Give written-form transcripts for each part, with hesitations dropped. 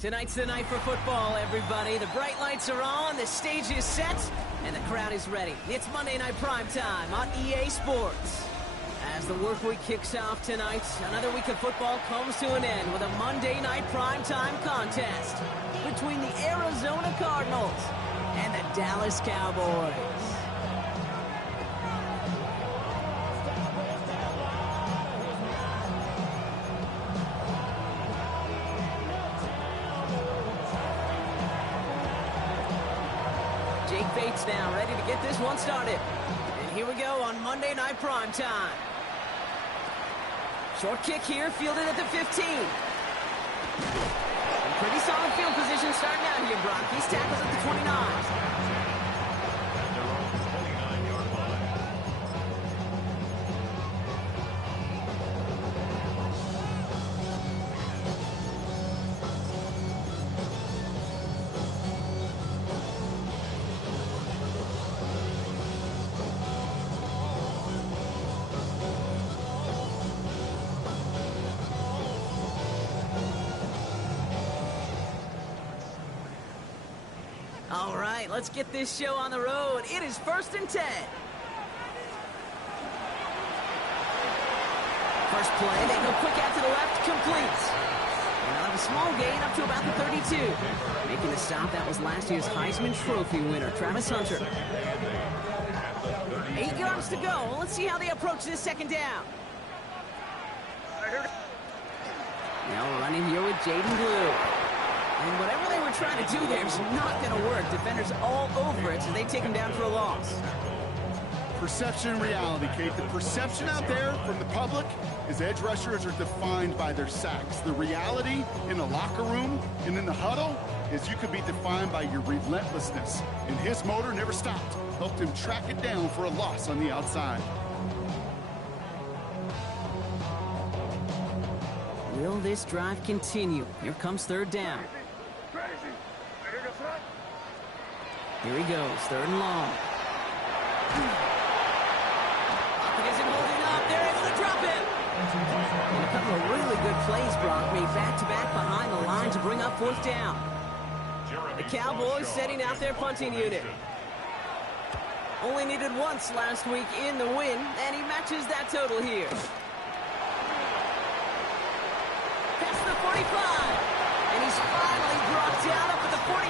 Tonight's the night for football, everybody. The bright lights are on, the stage is set, and the crowd is ready. It's Monday Night Primetime on EA Sports. As the work week kicks off tonight, another week of football comes to an end with a Monday Night Primetime contest between the Arizona Cardinals and the Dallas Cowboys. Bates now ready to get this one started. And here we go on Monday Night Primetime. Short kick here, fielded at the 15. And pretty solid field position starting out here, Brock. He's tackled at the 29. All right, let's get this show on the road. It is 1st and 10. First play, they go quick out to the left, complete. And they'll have a small gain up to about the 32. Making the stop, that was last year's Heisman Trophy winner, Travis Hunter. 8 yards to go. Let's see how they approach this second down. Now running here with Jaden Blue. And whatever they were trying to do there is not going to work. Defenders all over it, so they take him down for a loss. Perception and reality, Kate. The perception out there from the public is edge rushers are defined by their sacks. The reality in the locker room and in the huddle is you could be defined by your relentlessness. And his motor never stopped. Helped him track it down for a loss on the outside. Will this drive continue? Here comes third down. Here he goes, third and long. Pocket isn't holding up. They're able to drop it. And a couple of really good plays, Brock, made back-to-back behind the line to bring up fourth down. The Cowboys setting out their punting unit. Only needed once last week in the win, and he matches that total here. Past the 45. And he's finally brought down up at the 48.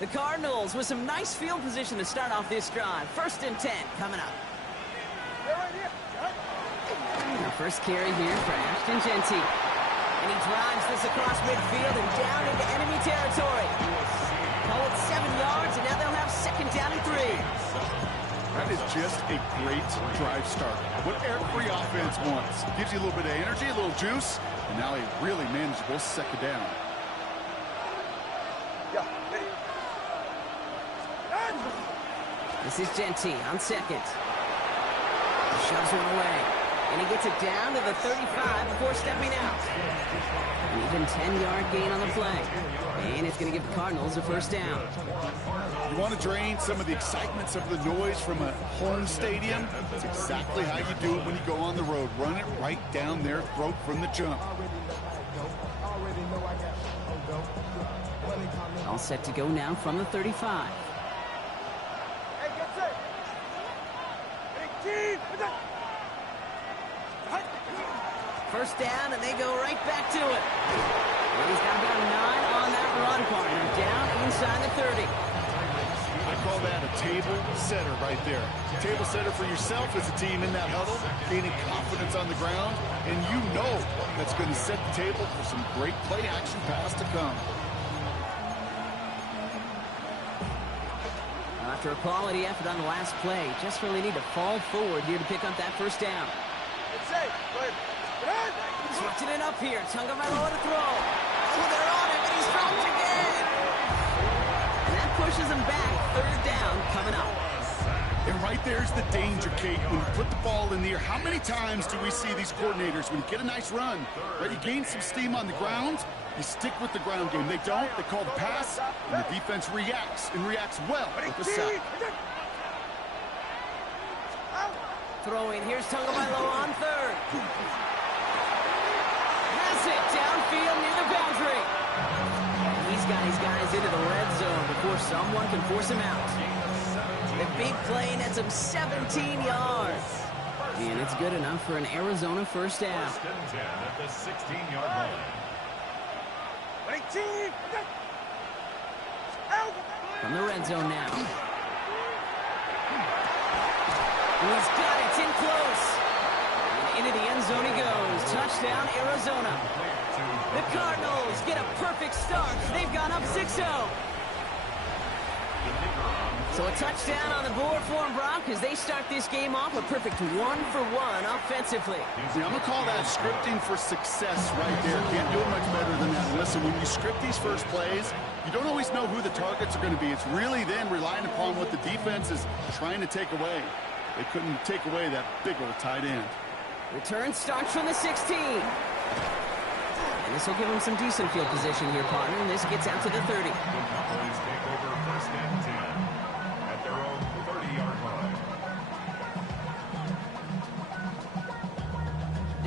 The Cardinals with some nice field position to start off this drive. 1st and 10 coming up. Our first carry here for Ashton Genty. And he drives this across midfield and down into enemy territory. Call it 7 yards, and now they'll have 2nd down and 3. That is just a great drive start. What every offense wants. Gives you a little bit of energy, a little juice, and now a really manageable 2nd down. This is Genty on 2nd. Shoves one away. And he gets it down to the 35 before stepping out. An even 10-yard gain on the play. And it's going to give the Cardinals a 1st down. You want to drain some of the excitement, some of the noise from a home stadium? That's exactly how you do it when you go on the road. Run it right down their throat from the jump. All set to go now from the 35. First down, and they go right back to it. And he's got about 9 on that run, partner. Down inside the 30. I call that a table setter right there. Table setter for yourself as a team in that huddle, gaining confidence on the ground, and you know that's going to set the table for some great play action pass to come. After a quality effort on the last play, just really need to fall forward here to pick up that 1st down. Switching it up here. Tagovailoa to throw. Oh, they're on him, and he's dropped again. And that pushes him back. 3rd down coming up. And right there's the danger, Kate. When you put the ball in the air, how many times do we see these coordinators, when you get a nice run, right, you gain some steam on the ground, you stick with the ground game. They don't. They call the pass, and the defense reacts, and reacts well with the sack. Throwing. Here's Tagovailoa on third. Has it downfield near the boundary. And he's got his guys into the red zone before someone can force him out. The big play nets him 17 yards. And it's good enough for an Arizona first down. First and 10 at the 16-yard line. From the red zone now. He's got it. It's in close. And into the end zone he goes. Touchdown, Arizona. The Cardinals get a perfect start. They've gone up 6-0. So a touchdown on the board for them, Brock, as they start this game off a perfect 1-for-1 offensively. Yeah, I'm going to call that scripting for success right there. Can't do it much better than that. Listen, when you script these first plays, you don't always know who the targets are going to be. It's really then relying upon what the defense is trying to take away. They couldn't take away that big old tight end. Return starts from the 16. And this will give them some decent field position here, partner, and this gets out to the 30. The Cowboys take over first and 10 at their own 30-yard line.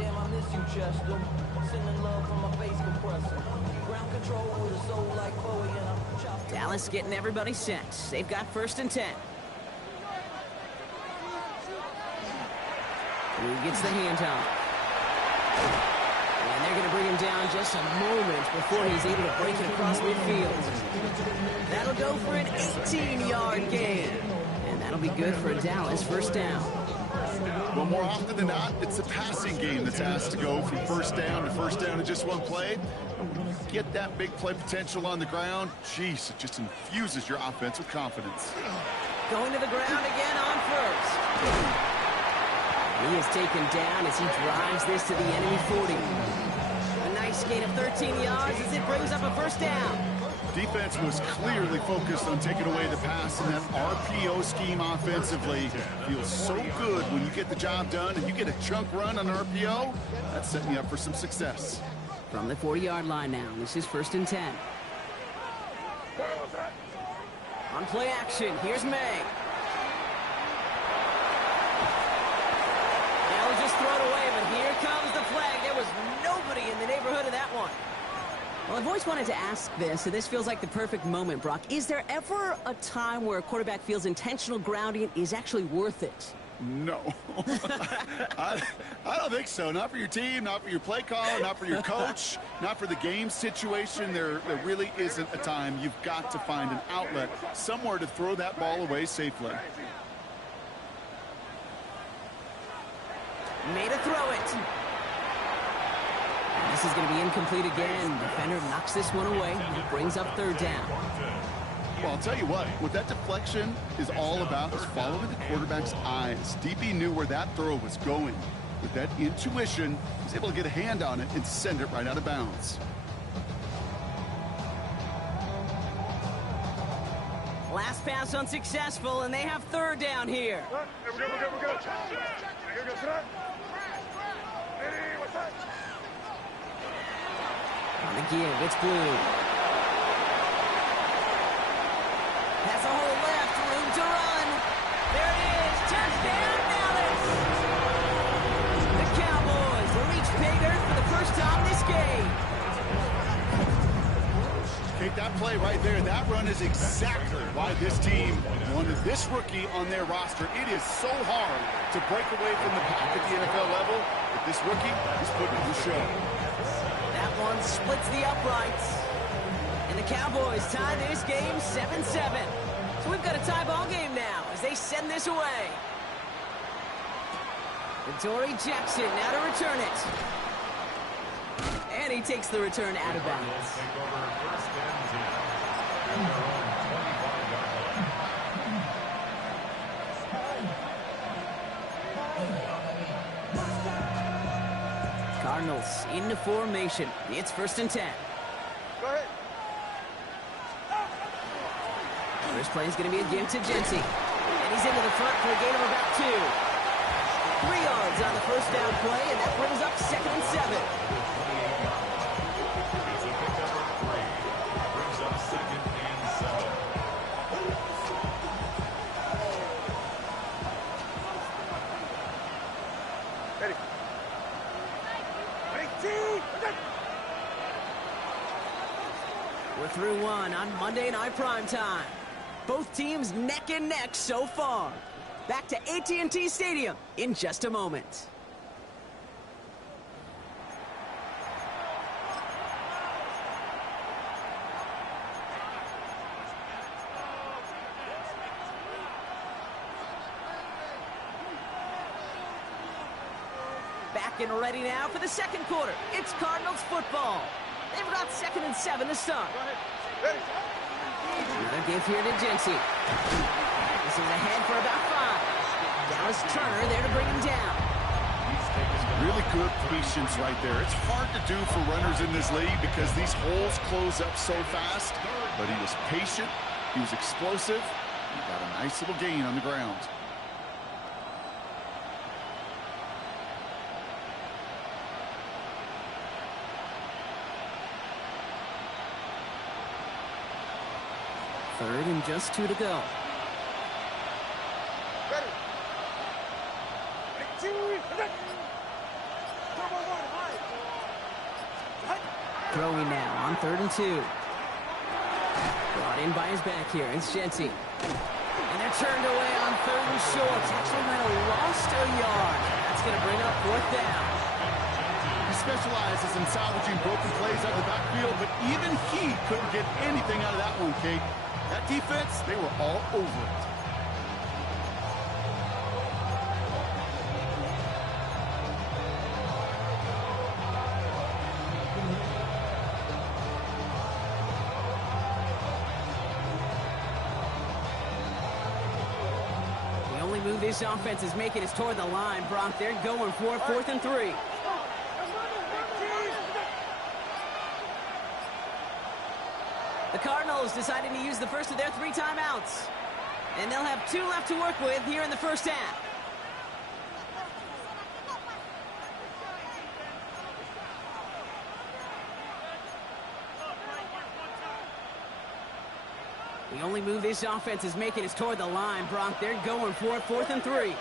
Damn, I miss you, Chester. Sending love from my face compressor. Ground control with a soul like Bowie and I'm chopped. Dallas getting everybody set. They've got first and 10. Who gets the handoff? And they're going to bring him down just a moment before he's able to break it across midfield. That'll go for an 18-yard gain. And that'll be good for a Dallas first down. Well, more often than not, it's a passing game that's asked to go from first down in just one play. When you get that big play potential on the ground, geez, it just infuses your offense with confidence. Going to the ground again on first. He is taken down as he drives this to the enemy 40. A nice gain of 13 yards as it brings up a first down. Defense was clearly focused on taking away the pass, and that RPO scheme offensively feels so good when you get the job done and you get a chunk run on RPO. That's setting you up for some success. From the 40-yard line now, this is first and 10. On play action, here's May. Just throw it away, but here comes the flag. There was nobody in the neighborhood of that one. Well, I've always wanted to ask this, and this feels like the perfect moment, Brock. Is there ever a time where a quarterback feels intentional grounding is actually worth it? No. I don't think so. Not for your team, not for your play caller, not for your coach, not for the game situation. There really isn't a time. You've got to find an outlet, somewhere to throw that ball away safely. Made a throw it. And this is going to be incomplete again. Defender knocks this one away. It brings up third down. Well, I'll tell you what that deflection is all about is following the quarterback's eyes. DB knew where that throw was going. With that intuition, he was able to get a hand on it and send it right out of bounds. Last pass unsuccessful, and they have third down here. On the give, it's Blue. Has a hole left, room to run. There it is, touchdown Dallas. The Cowboys will reach pay dirt for the first time this game. Take that play right there. That run is exactly why this team wanted this rookie on their roster. It is so hard to break away from the pack at the NFL level, but this rookie is putting on the show. That one splits the uprights. And the Cowboys tie this game 7-7. So we've got a tie ball game now as they send this away. Dory Jackson now to return it. And he takes the return out of bounds. Cardinals into formation. It's first and 10. Go ahead. First play is going to be a give to Jency. And He's into the front for a gain of about 2. 3 yards on the first down play, and that brings up 2nd and 7. It's a pickup of 3. Brings up 2nd and 7. Ready. We're through one on Monday Night Primetime. Both teams neck and neck so far. Back to AT&T Stadium in just a moment. Back and ready now for the second quarter. It's Cardinals football. They've got 2nd and 7 to start. Another give here to Jency. This is ahead for about 5. Dallas Turner there to bring him down. Really good patience right there. It's hard to do for runners in this league because these holes close up so fast. But he was patient. He was explosive. He got a nice little gain on the ground. Third and just 2 to go. Throwing now on 3rd and 2. Brought in by his back here. It's Jency. And they're turned away on 3rd and short. Actually might have lost a yard. That's going to bring up 4th down. He specializes in salvaging broken plays out of the backfield, but even he couldn't get anything out of that one, Kate. That defense, they were all over it. The only move this offense is making is toward the line, Bronk. They're going for 4th and 3. The Cardinals decided to use the first of their 3 timeouts. And they'll have 2 left to work with here in the first half. The only move this offense is making is toward the line, Bronk. They're going for 4th and 3.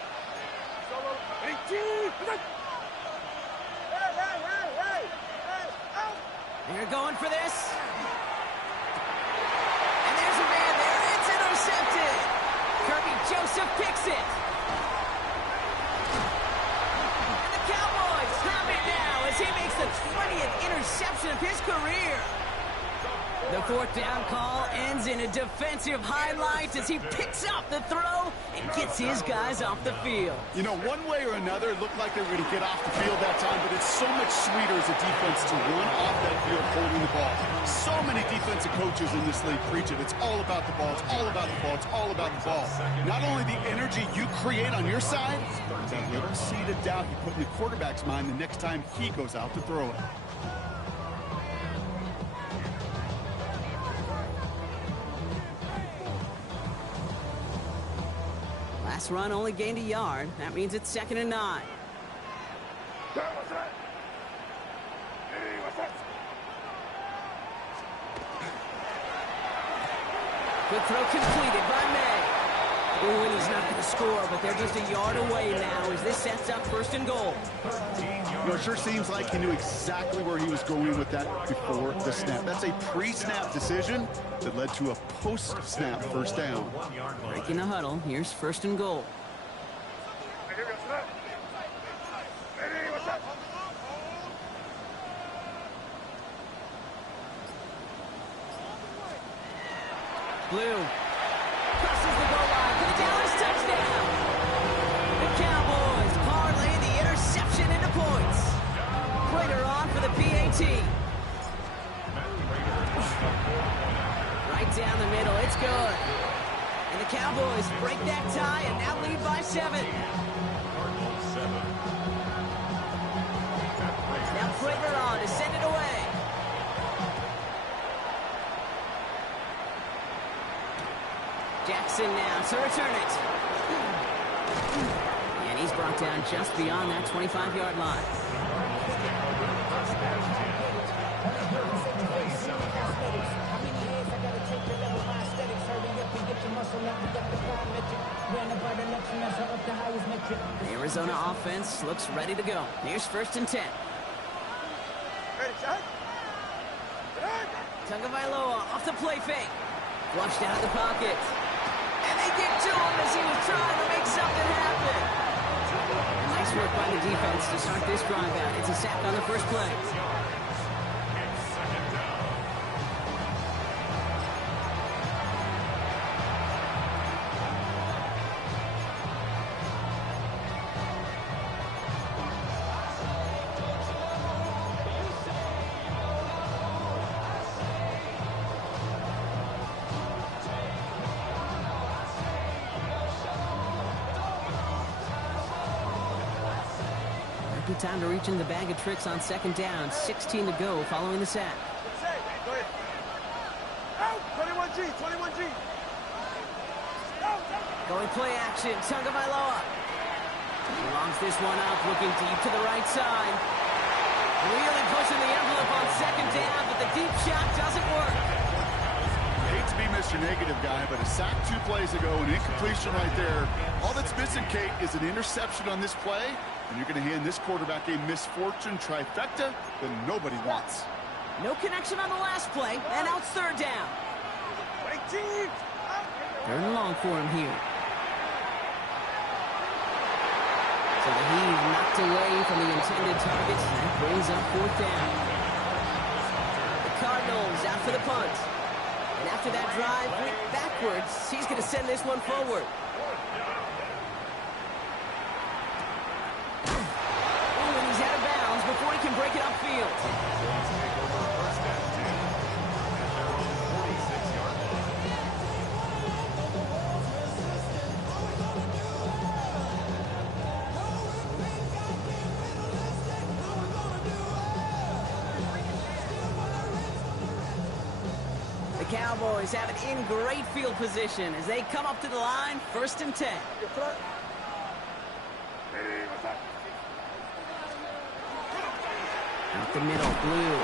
They're going for this. And there's a man there. It's intercepted. Kirby Joseph picks it. And the Cowboys have it now as he makes the 20th interception of his career. The 4th down call ends in a defensive highlight as he picks up the throw and gets his guys off the field. You know, one way or another, it looked like they were going to get off the field that time, but it's so much sweeter as a defense to run off that field holding the ball. So many defensive coaches in this league preach it. It's all about the ball. It's all about the ball. It's all about the ball. Not only the energy you create on your side, but that little seed of doubt you put in the quarterback's mind the next time he goes out to throw it. Last run only gained a yard. That means it's 2nd and 9. Good throw completed by May. Ooh, and he's not going to score, but they're just a yard away now as this sets up 1st and goal. You know, it sure seems like he knew exactly where he was going with that before the snap. That's a pre-snap decision that led to a post-snap first down. Breaking the huddle. Here's 1st and goal. Blue crosses the goal line for the Dallas touchdown. The Cowboys parlay the interception into points. Prater on for the PAT. Right down the middle, it's good. And the Cowboys break that tie and now lead by 7. Now Prater on to send it away. Jackson now to return it. And he's brought down just beyond that 25-yard line. The Arizona offense looks ready to go. Here's 1st and 10. Tagovailoa off the play fake. Flushed out of the pocket. And they get to him as he was trying to make something happen. Nice work by the defense to start this drive out. It's a sack on the first play. Good time to reach in the bag of tricks on 2nd down. 16 to go following the sack. Going play action. Tagovailoa longs this one up, looking deep to the right side. Really pushing the envelope on 2nd down, but the deep shot doesn't work. Hate to be Mr. Negative guy, but a sack 2 plays ago, an incompletion right there. All that's missing, Kate, is an interception on this play. And you're going to hand this quarterback a misfortune trifecta that nobody wants. No connection on the last play, and now it's 3rd down. 3rd and long for him here. So the heave knocked away from the intended target. That brings up 4th down. The Cardinals out for the punt. And after that drive, went backwards. He's going to send this one forward. Before he can break it upfield. The Cowboys have it in great field position as they come up to the line, 1st and 10. Out the middle, Blue.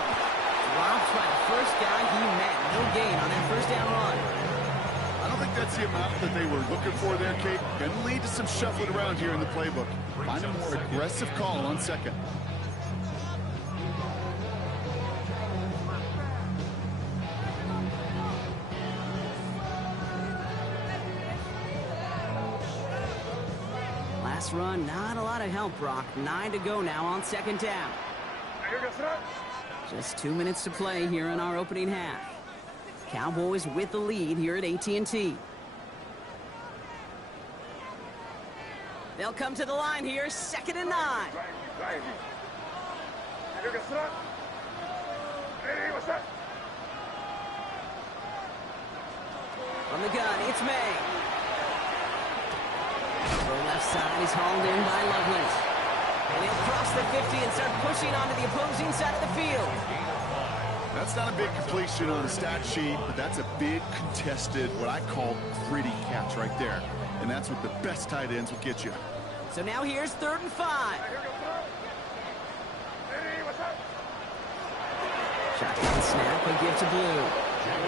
Dropped by the first guy he met. No gain on that 1st down run. I don't think that's the amount that they were looking for there, Kate. Going to lead to some shuffling around here in the playbook. Find a more aggressive call on 2nd. Last run, not a lot of help, Brock. 9 to go now on 2nd down. Just 2 minutes to play here in our opening half. Cowboys with the lead here at AT&T. They'll come to the line here, 2nd and 9. From the gun, it's May. The left side is hauled in by Loveland. And he'll cross the 50 and start pushing onto the opposing side of the field. That's not a big completion on the stat sheet, but that's a big contested, what I call gritty catch right there. And that's what the best tight ends will get you. So now here's 3rd and 5. Shotgun snap, they give to Blue.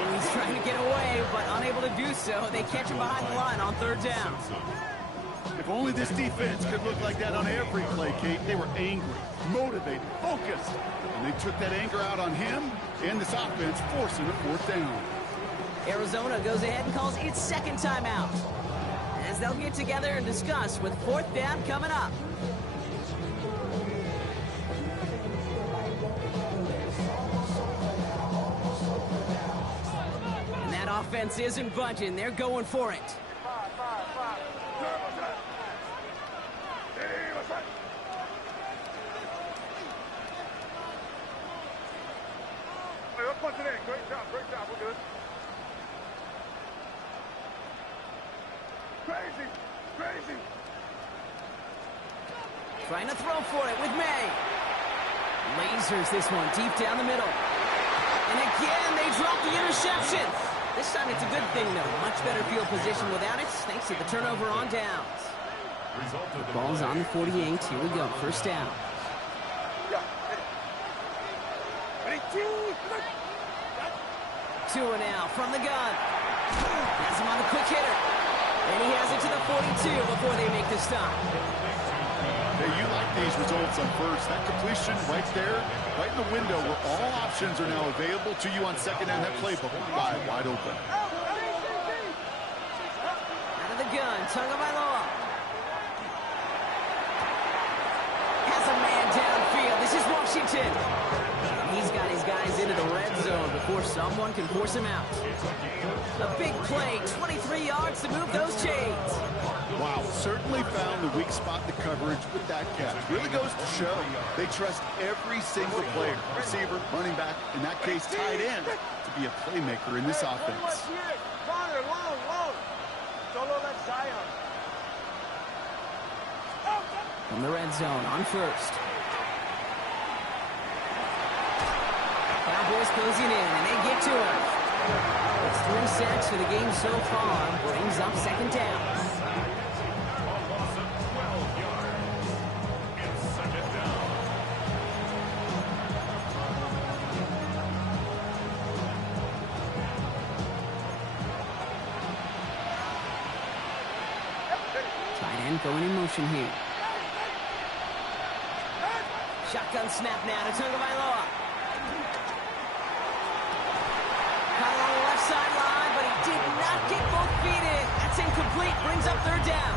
And he's trying to get away, but unable to do so. They catch him behind the line on 3rd down. If only this defense could look like that on every play, Kate. They were angry, motivated, focused. And they took that anger out on him and this offense, forcing a 4th down. Arizona goes ahead and calls its 2nd timeout, as they'll get together and discuss with 4th down coming up. And that offense isn't budging. They're going for it. Great job, we're good. Crazy. Trying to throw for it with May. Lasers this one deep down the middle. And again, they drop the interception. This time it's a good thing, though. Much better field position without it, thanks to the turnover on downs. Ball's on the 48. Here we go. First down. Two and out from the gun. Has him on the quick hitter. And he has it to the 42 before they make the stop. Hey, you like these results on first. That completion right there, right in the window where all options are now available to you on second down. That playbook wide open. Out of the gun, Tagovailoa. Has a man downfield. This is Washington. He's got his guys into the red zone before someone can force him out. A big play, 23 yards to move those chains. Wow, certainly found the weak spot in the coverage with that catch. Really goes to show they trust every single player, receiver, running back, in that case tight end, to be a playmaker in this offense. From the red zone on first. Cowboys closing in, and they get to him. It's 3 sacks for the game so far. Brings up second down. Tight end going in motion here. Shotgun snap now to Tagovailoa. Caught on the left sideline, but he did not get both feet in. That's incomplete. Brings up third down.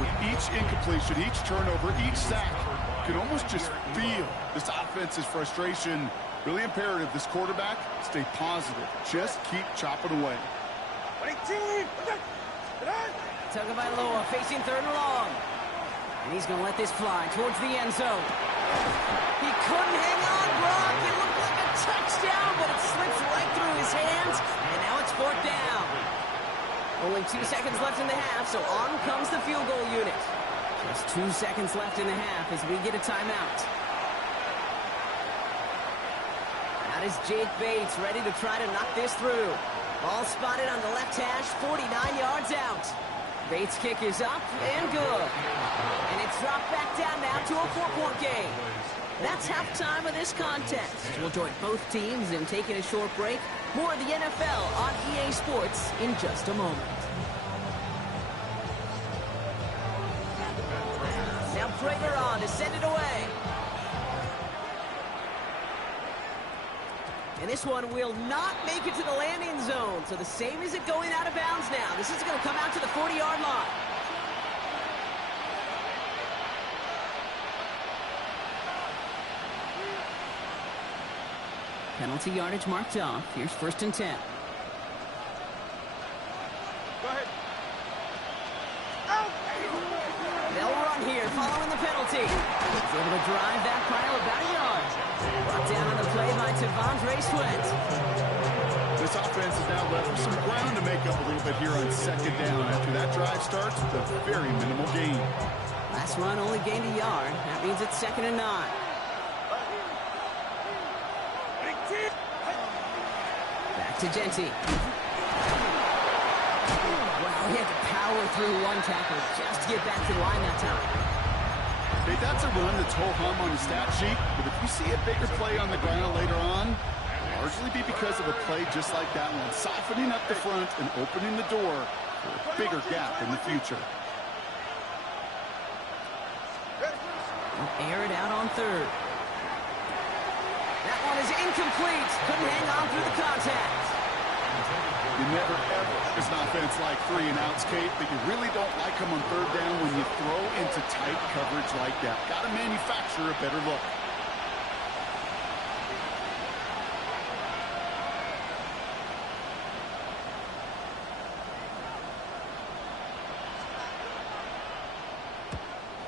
With each incompletion, each turnover, each sack, you can almost just feel this offense's frustration. Really imperative, this quarterback, stay positive. Just keep chopping away. Tagovailoa facing third and long. And he's going to let this fly towards the end zone. He couldn't hang on, Brock. It looked like a touchdown, but it slips right through his hands. And now it's fourth down. Only 2 seconds left in the half, so on comes the field goal unit. Just 2 seconds left in the half as we get a timeout. That is Jake Bates ready to try to knock this through. Ball spotted on the left hash, 49 yards out. Bates' kick is up and good. And it's dropped back down now to a 4-point game. That's halftime of this contest. We'll join both teams in taking a short break. More of the NFL on EA Sports in just a moment. Now Prager on to send it away. And this one will not make it to the landing zone. So the same as it going out of bounds now. This is going to come out to the 40-yard line. Penalty yardage marked off. Here's first and 10. Go ahead. They'll run here following the penalty. He's able to drive that pile about a yard. Brought down on the play by Tavondre Sweat. This offense is now left with some ground to make up a little bit here on second down. After that drive starts with a very minimal gain. Last run only gained a yard. That means it's 2nd and 9. Back to Genty. Wow, he had to power through one tackle just to get back to the line that time. Hey, that's a run that's ho-hum on the stat sheet, but if you see a bigger play on the ground later on, it'll largely be because of a play just like that one, softening up the front and opening the door for a bigger gap in the future. We'll air it out on third. That one is incomplete. Couldn't hang on through the contact. You never, ever, as an offense like 3 and outs, Kate, but you really don't like them on third down when you throw into tight coverage like that. Got to manufacture a better look.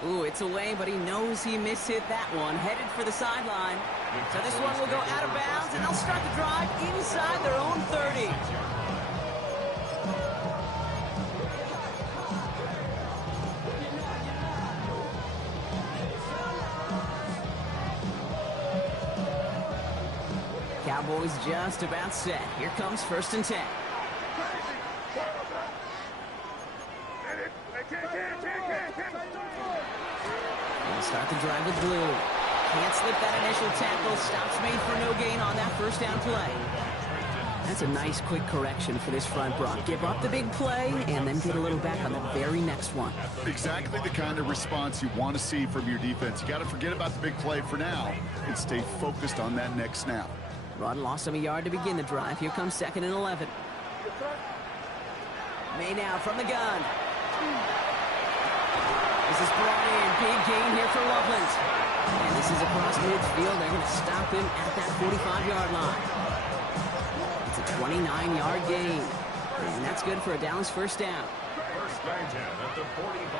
Ooh, it's away, but he knows he mishit that one. Headed for the sideline. So this one will go out of bounds, and they'll start the drive inside their own 30. Cowboys just about set. Here comes 1st and 10. We'll start the drive with blue. Can't slip that initial tackle. Stops made for no gain on that first down play. That's a nice quick correction for this front, Brock. Give up the big play and then get a little back on the very next one. Exactly the kind of response you want to see from your defense. You got to forget about the big play for now and stay focused on that next snap. Rod lost him a yard to begin the drive. Here comes 2nd and 11. May now from the gun. This is brought in. Big gain here for Loveland. And this is across midfield. They're going to stop him at that 45-yard line. It's a 29-yard gain. And that's good for a Dallas first down.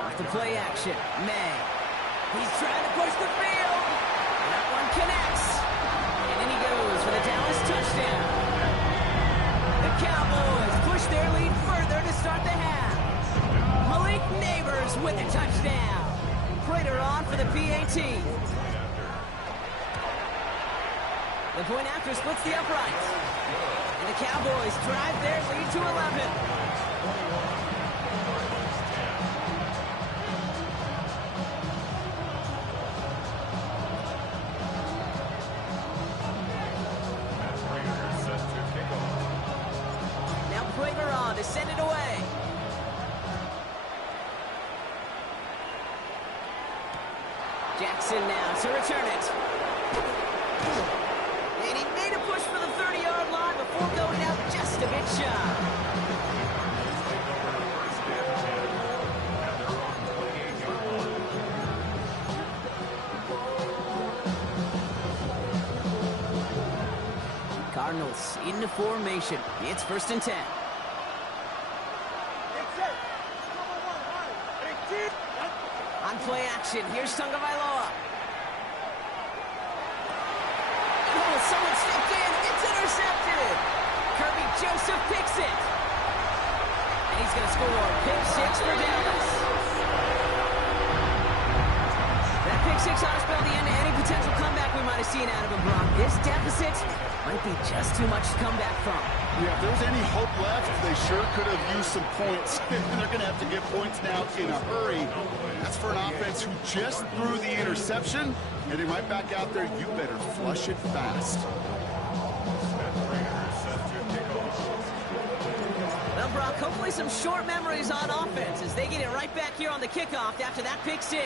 Off the play action. May. He's trying to push the field. That one connects. And in he goes for the Dallas touchdown. The Cowboys push their lead further to start the half. Malik Neighbors with a touchdown. Prater on for the PAT. The point after splits the uprights. And the Cowboys drive their lead to 11. Now Prater on to send it away. Jackson now to return it. And he made a push for the 30-yard line before going out just a bit shy. Cardinals into formation. It's 1st and 10. On play action, here's Tagovailoa. Oh, someone stepped in. It's intercepted. Kirby Joseph picks it. And he's going to score. Pick 6 for Dallas. That pick 6 ought to spell the end to any potential comeback we might have seen out of him, Brock. This deficit might be just too much to come back from. Yeah, if there was any hope left, they sure could have used some points. And they're going to have to get points now in a hurry. That's for an offense who just threw the interception. Heading right back out there, you better flush it fast. Well, Brock, hopefully some short memories on offense as they get it right back here on the kickoff after that pick 6.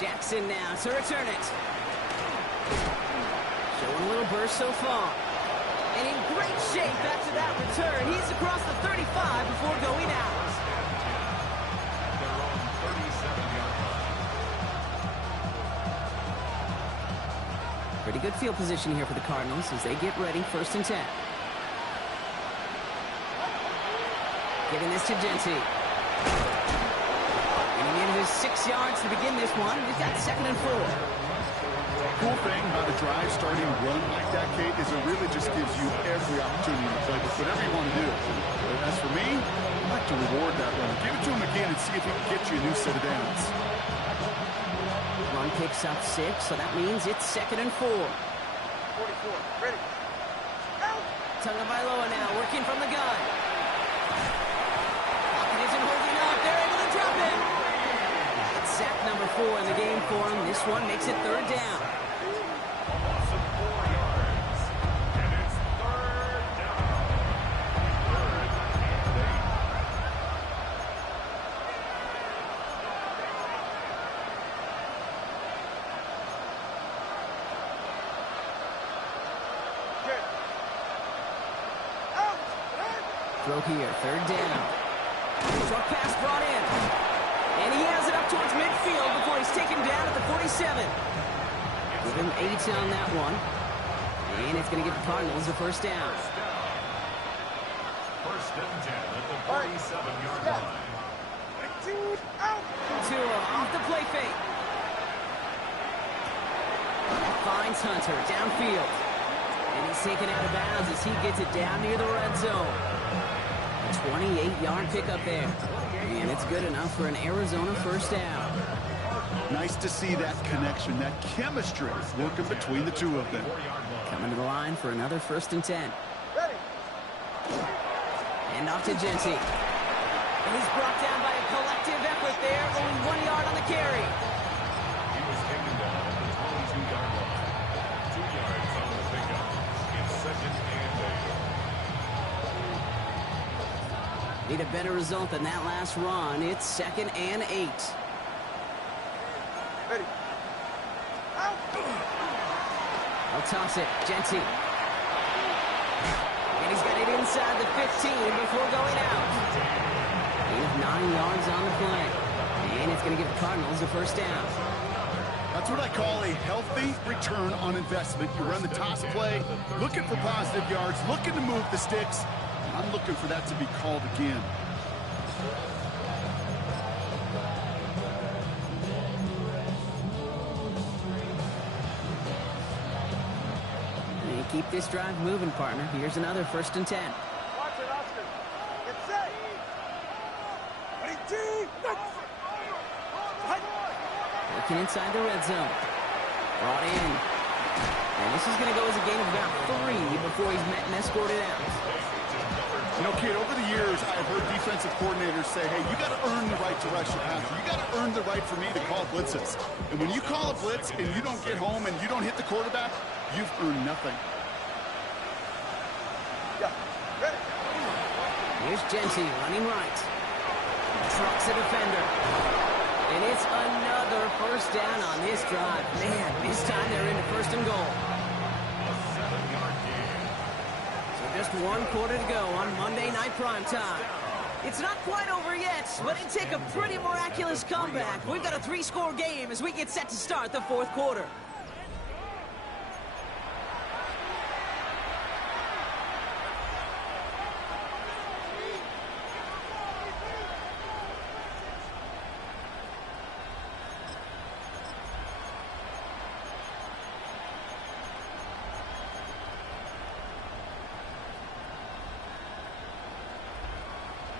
Jackson now to return it. Showing a little burst so far. And in great shape after that return. He's across the 35 before going out. Pretty good field position here for the Cardinals as they get ready. 1st and 10. Giving this to Genty. Getting in his 6 yards to begin this one. He's got 2nd and 4. Cool thing about a drive starting a run like that, Kate, is it really just gives you every opportunity to play with whatever you want to do. But as for me, I like to reward that run. Give it to him again and see if he can get you a new set of downs. Run picks up 6, so that means it's 2nd and 4. 44, ready. Tagovailoa now working from the gun. Pocket isn't holding up. They're able to drop him. It's sack number 4 in the game for him. This one makes it 3rd down. Throw here, 3rd down. Short pass brought in. And he has it up towards midfield before he's taken down at the 47. Give him 8 on that one. And it's going to give the Cardinals a 1st down. 1st and 10 at the 47-yard line. Tua off the play fake. Finds Hunter downfield. And he's taken out of bounds as he gets it down near the red zone. A 28-yard pickup there. And it's good enough for an Arizona 1st down. Nice to see that connection, that chemistry working between the two of them. Coming to the line for another 1st and 10. Ready. And off to Genty. And he's brought down by a collective effort there. Only 1 yard on the carry. He was taken down at the 22-yard line. 2 yards on the pickup. It's 2nd and 8. Need a better result than that last run. It's 2nd and 8. Ready. Out. I'll toss it. Genty. And he's got it inside the 15 before going out. Gain of 9 yards on the play. And it's going to give the Cardinals a 1st down. That's what I call a healthy return on investment. You run the toss play, looking for positive yards, looking to move the sticks. I'm looking for that to be called again. And keep this drive moving, partner. Here's another 1st and 10. Watch it, Oscar. Get set. Ready, two, next. Working inside the red zone. Brought in. And this is going to go as a gain of about 3 before he's met and escorted out. You know, kid, over the years, I've heard defensive coordinators say, hey, you got to earn the right to rush your passer. You got to earn the right for me to call blitzes. And when you call a blitz and you don't get home and you don't hit the quarterback, you've earned nothing. Yeah. Ready. Here's Genty running right. Trucks a defender. And it's another 1st down on this drive. Man, this time they're into 1st and goal. A 7-yard gain. So just 1 quarter to go on Monday Night Primetime. It's not quite over yet, but it'd take a pretty miraculous comeback. We've got a 3-score game as we get set to start the 4th quarter.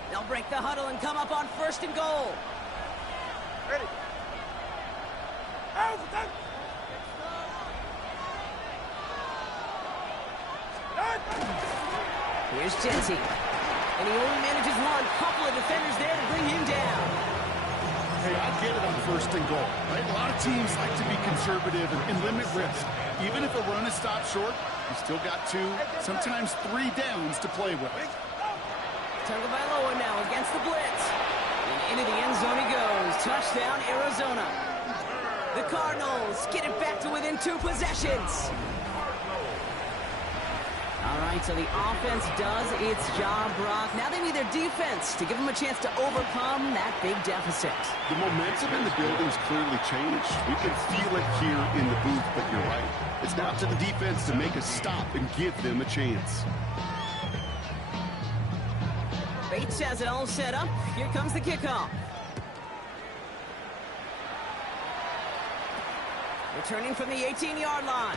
They'll break the huddle and come up on 1st and goal. Ready. Out. Here's Genty. And he only manages 1. Couple of defenders there to bring him down. Hey, I get it on 1st and goal, right? A lot of teams like to be conservative and limit risk. Even if a run is stopped short, you still got 2, sometimes 3 downs to play with. Tagovailoa now against the blitz. And into the end zone he goes. Touchdown, Arizona. The Cardinals get it back to within 2 possessions. All right, so the offense does its job, Brock. Now they need their defense to give them a chance to overcome that big deficit. The momentum in the building's clearly changed. We can feel it here in the booth, but you're right. It's now up to the defense to make a stop and give them a chance. Bates has it all set up. Here comes the kickoff. Returning from the 18-yard line.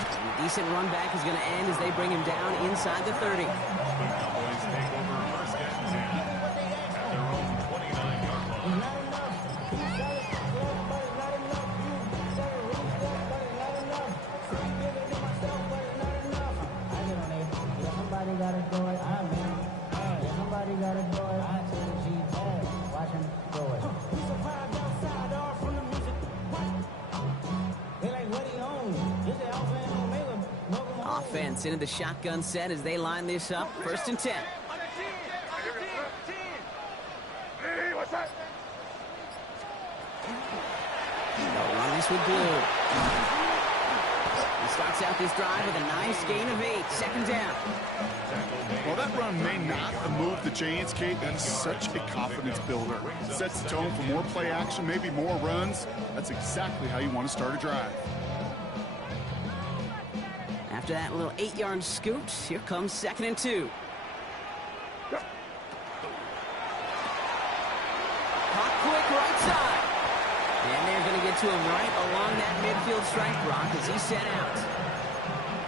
A decent run back is going to end as they bring him down inside the 30. The Cowboys take over 1st and 10 at their own 29-yard line. Somebody gotta do it. Somebody gotta do it. I take the G. Watch him do it. He's a vibe outside, all from the music. They like what he owns. Is it Alpha and Omega? Welcome home. Offense into the shotgun set as they line this up. 1st and 10. Hey, what's that? They'll run this with blue. He starts out this drive with a nice gain of 8. 2nd down. Well, that run may not have moved the chains, Kate. That's such a confidence builder. Sets the tone for more play action, maybe more runs. That's exactly how you want to start a drive. After that little 8-yard scoot, here comes 2nd and 2. Hot quick right side. And they're going to get to him right along that midfield strike, Brock, as he's set out.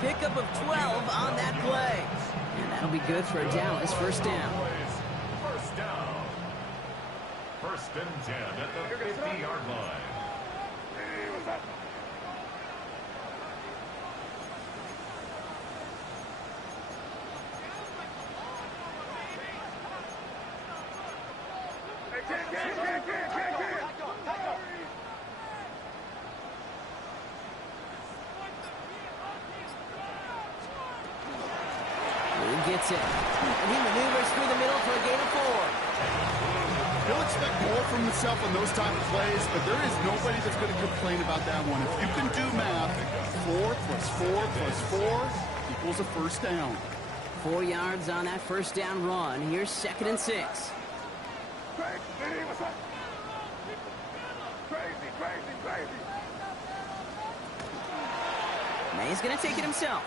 Pickup of 12 on that play. And that'll be good for a Dallas 1st down. 1st down. 1st and 10 at the 50-yard line. Who gets it? And he maneuvers through the middle for a gain of 4. He'll expect more from himself on those type of plays, but there is nobody that's going to complain about that one. If you can do math, 4 plus 4 plus 4 equals a first down. 4 yards on that first down run. Here's 2nd and 6. Crazy. May's going to take it himself.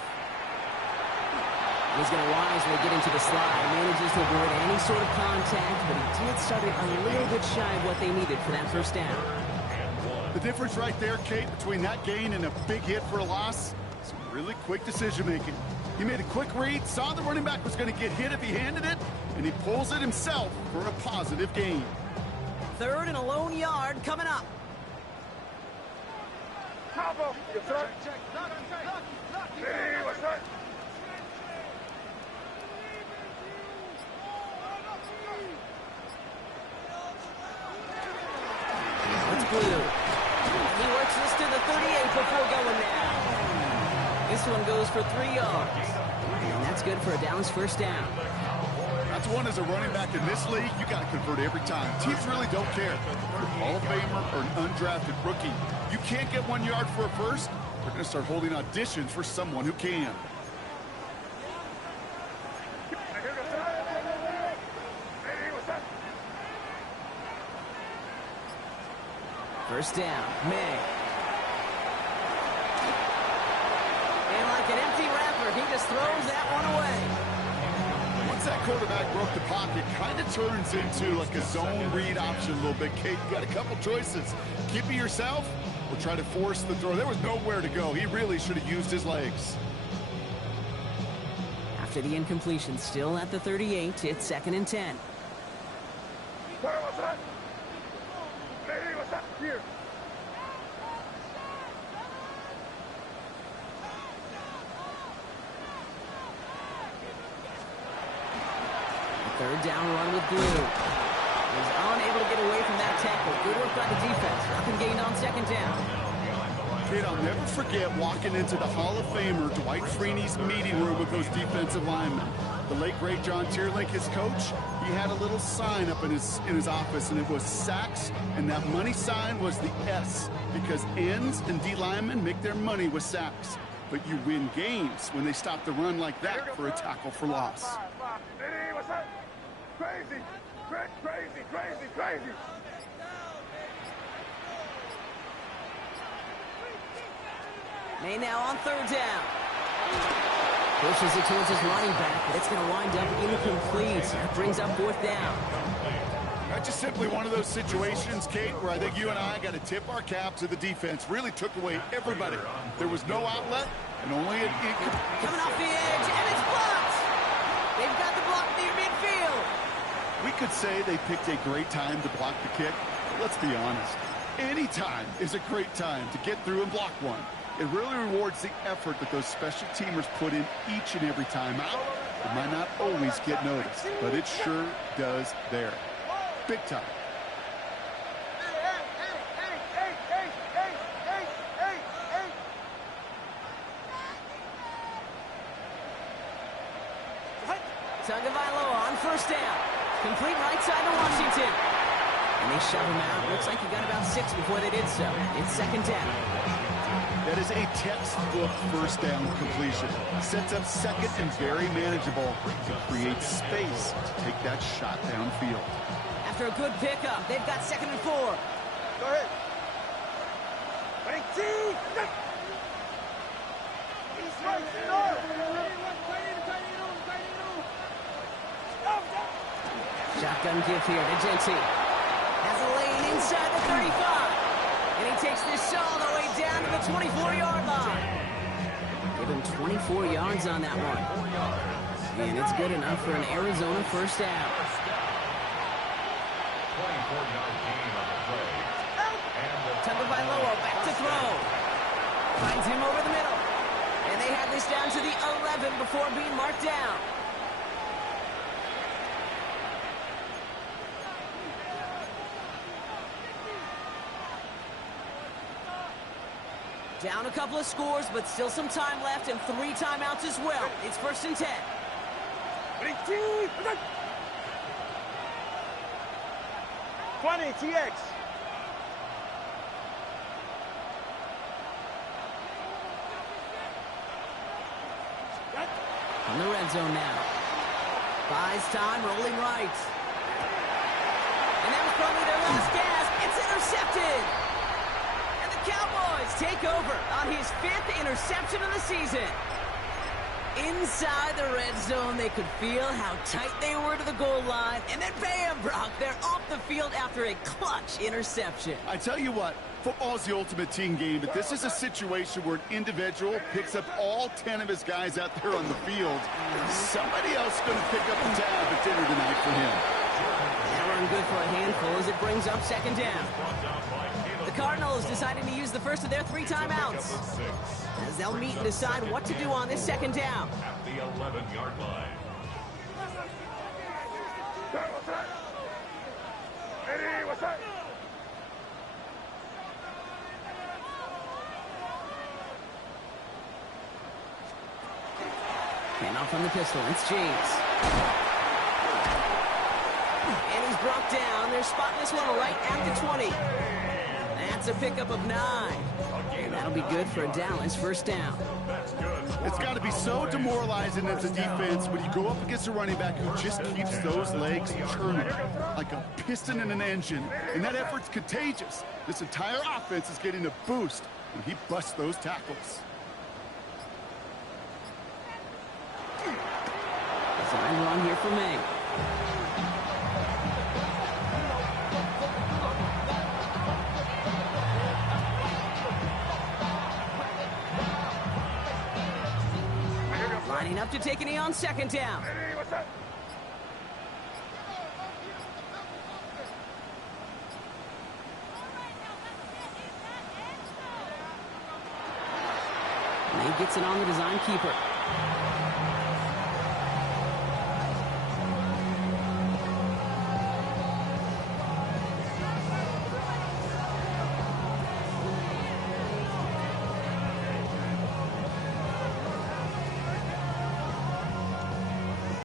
He's going to wisely get into the slide. Manages to avoid any sort of contact, but he did start it a little bit shy of what they needed for that first down. The difference right there, Kate, between that gain and a big hit for a loss, some really quick decision-making. He made a quick read, saw the running back was going to get hit if he handed it, and he pulls it himself for a positive gain. 3rd and a lone yard coming up. Combo. Yes, sir. Hey, what's that? It's blue. He works this to the 38 before going down. This one goes for 3 yards. And that's good for a Dallas first down. That's one as a running back in this league, you got to convert every time. Teams really don't care. If you're a Hall of Famer or an undrafted rookie, you can't get 1 yard for a first, they're going to start holding auditions for someone who can. First down, May. And like an empty wrapper, he just throws that one away. Once that quarterback broke the pocket, kind of turns into like a zone read option a little bit. Kate, you got a couple choices. Keep it yourself or try to force the throw. There was nowhere to go. He really should have used his legs. After the incompletion, still at the 38, it's 2nd and 10. What's that? Hey, what's that? Here. Third down run with blue. He's unable to get away from that tackle. Good work by the defense. Nothing gained on 2nd down. Kid, I'll never forget walking into the Hall of Famer Dwight Freeney's meeting room with those defensive linemen. The late, great John Tierlink, his coach, he had a little sign up in his office, and it was sacks, and that money sign was the S, because ends and D linemen make their money with sacks. But you win games when they stop the run like that for a tackle for loss. Hey, what's that? Crazy. May now on 3rd down. Pushes it towards his running back, but it's going to wind up incomplete. That brings up 4th down. That's just simply one of those situations, Kate, where I think you and I got to tip our cap to the defense. Really took away everybody. There was no outlet, and only it coming off the edge, and it's blocked. They've got the block near midfield. We could say they picked a great time to block the kick, but let's be honest. Any time is a great time to get through and block one. It really rewards the effort that those special teamers put in each and every time out. It might not always get noticed, but it sure does there. Big time. Tagovailoa on 1st down. Complete right side to Washington. And they shove him out. Looks like he got about 6 before they did so. It's 2nd down. That is a textbook first down completion. Sets up 2nd and very manageable to create space to take that shot downfield. After a good pickup, they've got 2nd and 4. Go ahead. 19. Shotgun give here to Genty. Has a lane inside the 35. And he takes this shot all the way down to the 24-yard line. Give him 24 yards on that one. And it's good enough for an Arizona first down. 24-yard gain on the play. Tagovailoa back to throw. Finds him over the middle. And they have this down to the 11 before being marked down. Down a couple of scores, but still some time left and 3 timeouts as well. It's 1st and 10. 20, TX. On the red zone now. Buys time, rolling right. And that was probably their last gasp. It's intercepted. And the Cowboys take over on his 5th interception of the season. Inside the red zone, they could feel how tight they were to the goal line. And then bam, Brock, they're off the field after a clutch interception. I tell you what, football's the ultimate team game, but this is a situation where an individual picks up all 10 of his guys out there on the field. Somebody else is going to pick up the tab at dinner tonight for him. That run good for a handful as it brings up 2nd down. The Cardinals deciding to use the first of their 3 timeouts, as they'll meet and decide what to do on this 2nd down. At the 11-yard line. Eddie, what's up? And off from the pistol, it's James. And he's brought down. They're spotting this one right at the 20. That's a pickup of 9. And that'll be good for a Dallas 1st down. It's got to be so demoralizing as a defense when you go up against a running back who just keeps those legs churning like a piston in an engine. And that effort's contagious. This entire offense is getting a boost when he busts those tackles. Design run here for May. Lining up to take a knee on 2nd down. Eddie, what's up? May gets it on the design keeper.